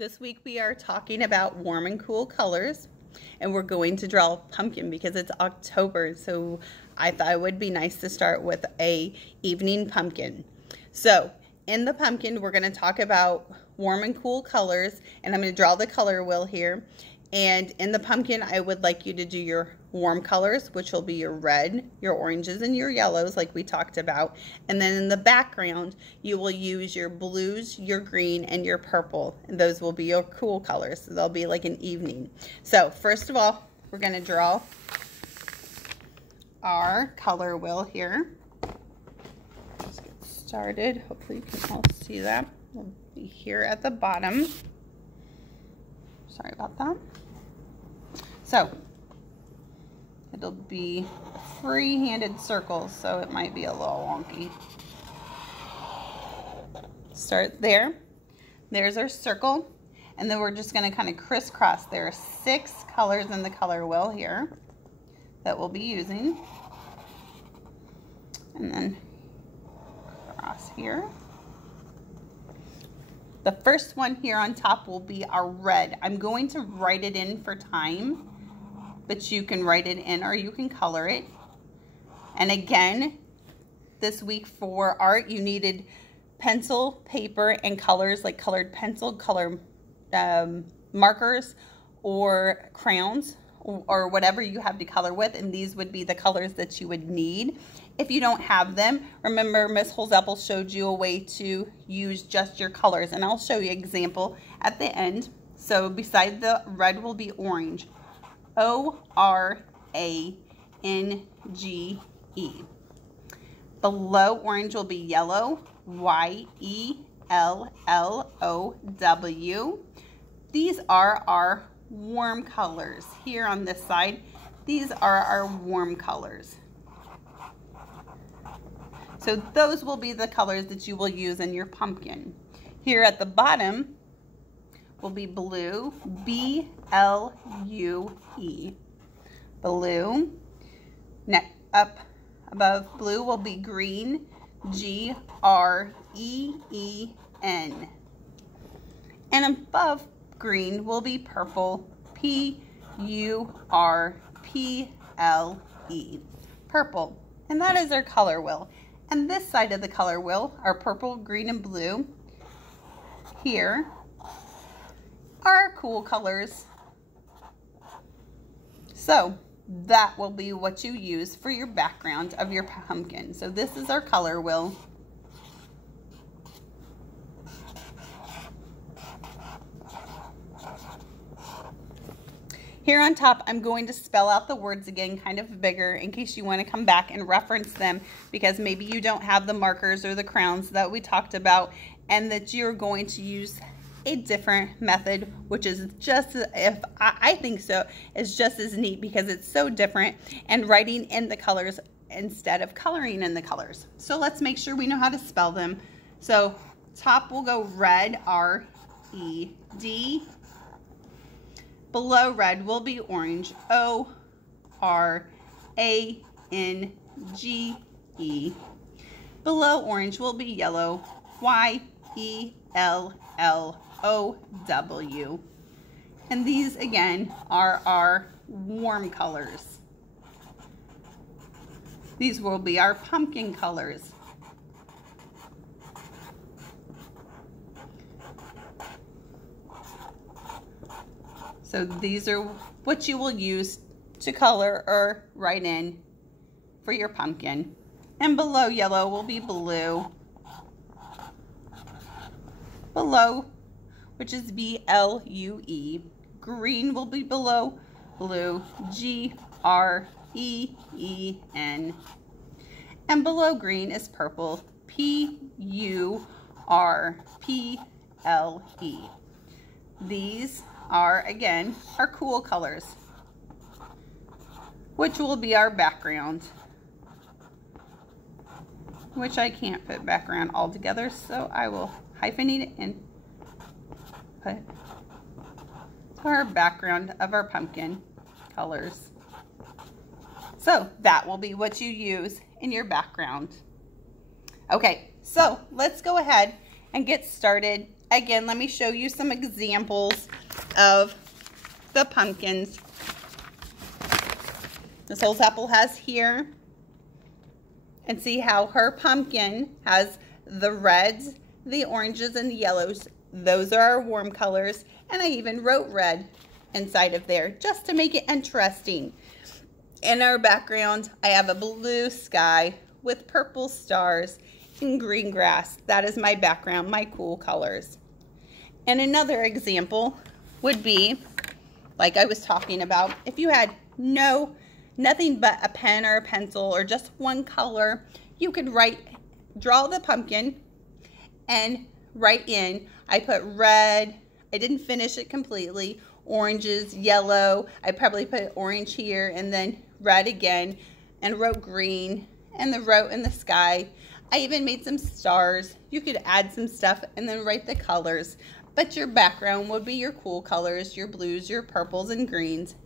This week we are talking about warm and cool colors, and we're going to draw a pumpkin because it's October, so I thought it would be nice to start with a evening pumpkin. So in the pumpkin we're going to talk about warm and cool colors, and I'm going to draw the color wheel here. And in the pumpkin I would like you to do your warm colors, which will be your red, your oranges, and your yellows like we talked about. And then in the background you will use your blues, your green, and your purple, and those will be your cool colors. So they'll be like an evening. So first of all, we're going to draw our color wheel here. Let's get started. Hopefully you can all see that. We'll be here at the bottom. Sorry about that. So it'll be free-handed circles, so it might be a little wonky. Start there. There's our circle, and then we're just going to kind of crisscross. There are 6 colors in the color wheel here that we'll be using, and then cross here. The first one here on top will be our red. I'm going to write it in for time, but you can write it in or you can color it. And again, this week for art, you needed pencil, paper, and colors like colored pencil, color markers, or crayons, or whatever you have to color with, and these would be the colors that you would need. If you don't have them, remember Miss Holsapple showed you a way to use just your colors, and I'll show you an example at the end. So beside the red will be orange, O-R-A-N-G-E. Below orange will be yellow, Y-E-L-L-O-W. These are our warm colors. Here on this side, these are our warm colors. So those will be the colors that you will use in your pumpkin. Here at the bottom will be blue, B-L-U-E. Blue. Up above blue will be green, G-R-E-E-N. And above green will be purple, P-U-R-P-L-E. Purple. And that is our color wheel. And this side of the color wheel are purple, green, and blue. Here are our cool colors. So that will be what you use for your background of your pumpkin. So this is our color wheel. Here on top, I'm going to spell out the words again kind of bigger in case you want to come back and reference them, because maybe you don't have the markers or the crowns that we talked about, and that you're going to use a different method, which is just, if I think so, is just as neat because it's so different, and writing in the colors instead of coloring in the colors. So let's make sure we know how to spell them. So top will go red, R-E-D. Below red will be orange, O-R-A-N-G-E. Below orange will be yellow, Y-E-L-L-O-W. And these again are our warm colors. These will be our pumpkin colors. So these are what you will use to color or write in for your pumpkin. And below yellow will be blue. Below, which is B-L-U-E. Green will be below blue, G-R-E-E-N. And below green is purple, P-U-R-P-L-E. These are, again, our cool colors, which will be our background, which I can't put background all together, so I will hyphenate it and put our background of our pumpkin colors. So that will be what you use in your background. Okay, so let's go ahead and get started again, let me show you some examples of the pumpkins. Miss Holsapple has here. And see how her pumpkin has the reds, the oranges, and the yellows. Those are our warm colors. And I even wrote red inside of there just to make it interesting. In our background, I have a blue sky with purple stars and green grass. That is my background, my cool colors. And another example would be, like I was talking about, if you had nothing but a pen or a pencil or just one color, you could draw the pumpkin and write in. I put red, I didn't finish it completely, oranges, yellow, I probably put orange here and then red again, and wrote green, and then wrote in the sky. I even made some stars. You could add some stuff and then write the colors, but your background would be your cool colors, your blues, your purples and greens.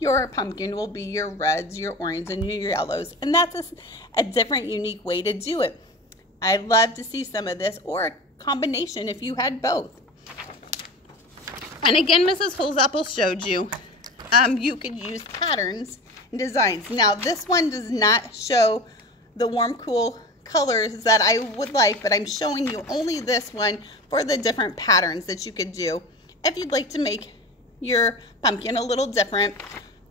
Your pumpkin will be your reds, your oranges, and your yellows. And that's a different, unique way to do it. I'd love to see some of this, or a combination if you had both. And again, Mrs. Holsapple showed you, you could use patterns and designs. Now, this one does not show the warm, cool colors that I would like, but I'm showing you only this one for the different patterns that you could do. If you'd like to make your pumpkin a little different,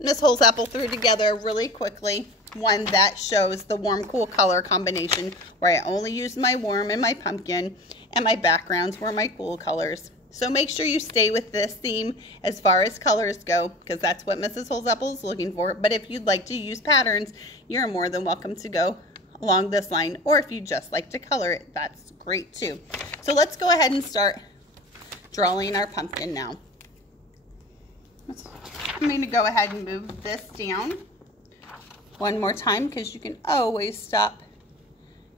Miss Holsapple threw together really quickly one that shows the warm, cool color combination where I only used my warm and my pumpkin, and my backgrounds were my cool colors. So make sure you stay with this theme as far as colors go, because that's what Mrs. Holsapple is looking for. But if you'd like to use patterns, you're more than welcome to go along this line. Or if you just like to color it, that's great too. So let's go ahead and start drawing our pumpkin now. I'm going to go ahead and move this down one more time, because you can always stop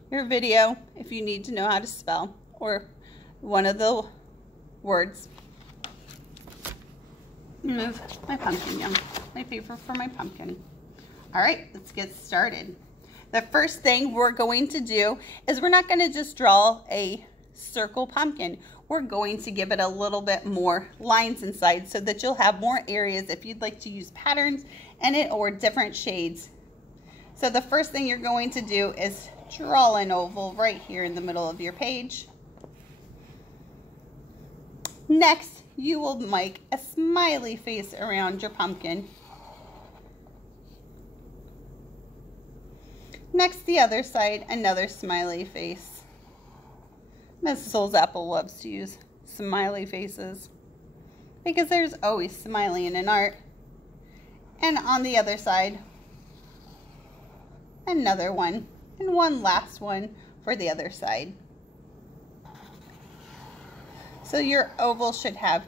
your video if you need to know how to spell or one of the words. Move my pumpkin down, my paper for my pumpkin. All right, let's get started. The first thing we're going to do is we're not going to just draw a circle pumpkin. We're going to give it a little bit more lines inside so that you'll have more areas if you'd like to use patterns in it or different shades. So the first thing you're going to do is draw an oval right here in the middle of your page. Next, you will make a smiley face around your pumpkin. Next, the other side, another smiley face. Mrs. Holsapple loves to use smiley faces because there's always smiling in art. And on the other side, another one, and one last one for the other side. So your oval should have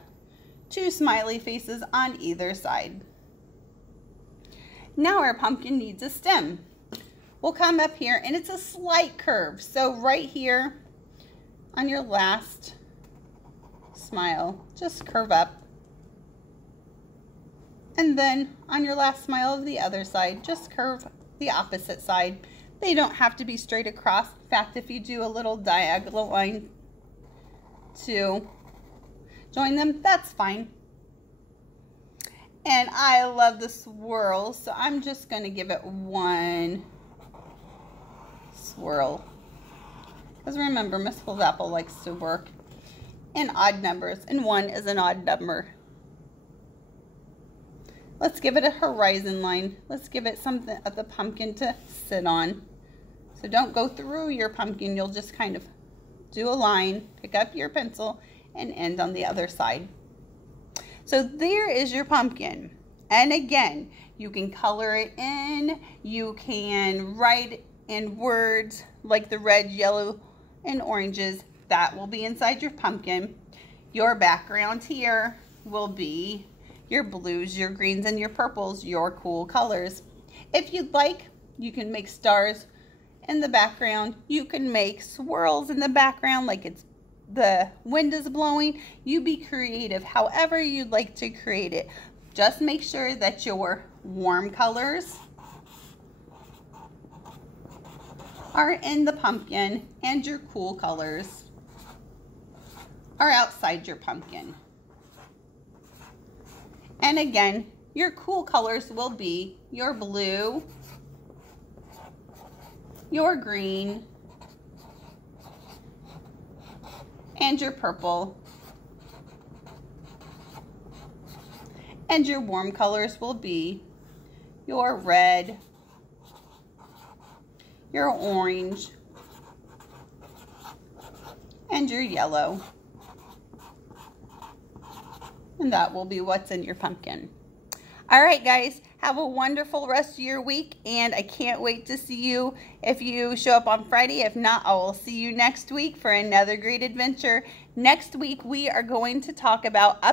2 smiley faces on either side. Now our pumpkin needs a stem. We'll come up here, and it's a slight curve. So right here on your last smile, just curve up. And then on your last smile of the other side, just curve the opposite side. They don't have to be straight across. In fact, if you do a little diagonal line to join them, that's fine. And I love the swirls, so I'm just going to give it one swirl. Because remember, Miss Holsapple likes to work in odd numbers, and 1 is an odd number. Let's give it a horizon line. Let's give it something of the pumpkin to sit on. So don't go through your pumpkin. You'll just kind of do a line, pick up your pencil, and end on the other side. So there is your pumpkin. And again, you can color it in. You can write in words like the red, yellow, and oranges. That will be inside your pumpkin. Your background here will be your blues, your greens, and your purples, your cool colors. If you'd like, you can make stars in the background. You can make swirls in the background like it's the wind is blowing. You be creative however you'd like to create it. Just make sure that your warm colors are in the pumpkin and your cool colors are outside your pumpkin. And again, your cool colors will be your blue, your green, and your purple. And your warm colors will be your red, your orange, and your yellow. And that will be what's in your pumpkin. All right, guys, have a wonderful rest of your week, and I can't wait to see you if you show up on Friday. If not, I will see you next week for another great adventure. Next week, we are going to talk about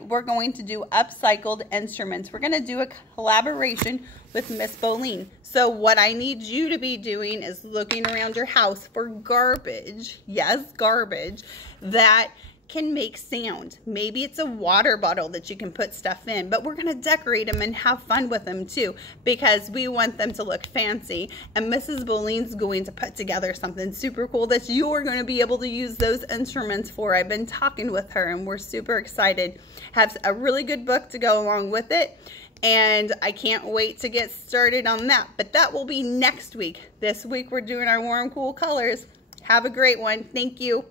we're going to do upcycled instruments. We're going to do a collaboration with Miss Boleen. So what I need you to be doing is looking around your house for garbage, yes, garbage, that can make sound. Maybe it's a water bottle that you can put stuff in, but we're going to decorate them and have fun with them too, because we want them to look fancy. And Mrs. Boleen's going to put together something super cool that you're going to be able to use those instruments for. I've been talking with her and we're super excited. Have a really good book to go along with it, and I can't wait to get started on that. But that will be next week. This week we're doing our warm, cool colors. Have a great one. Thank you.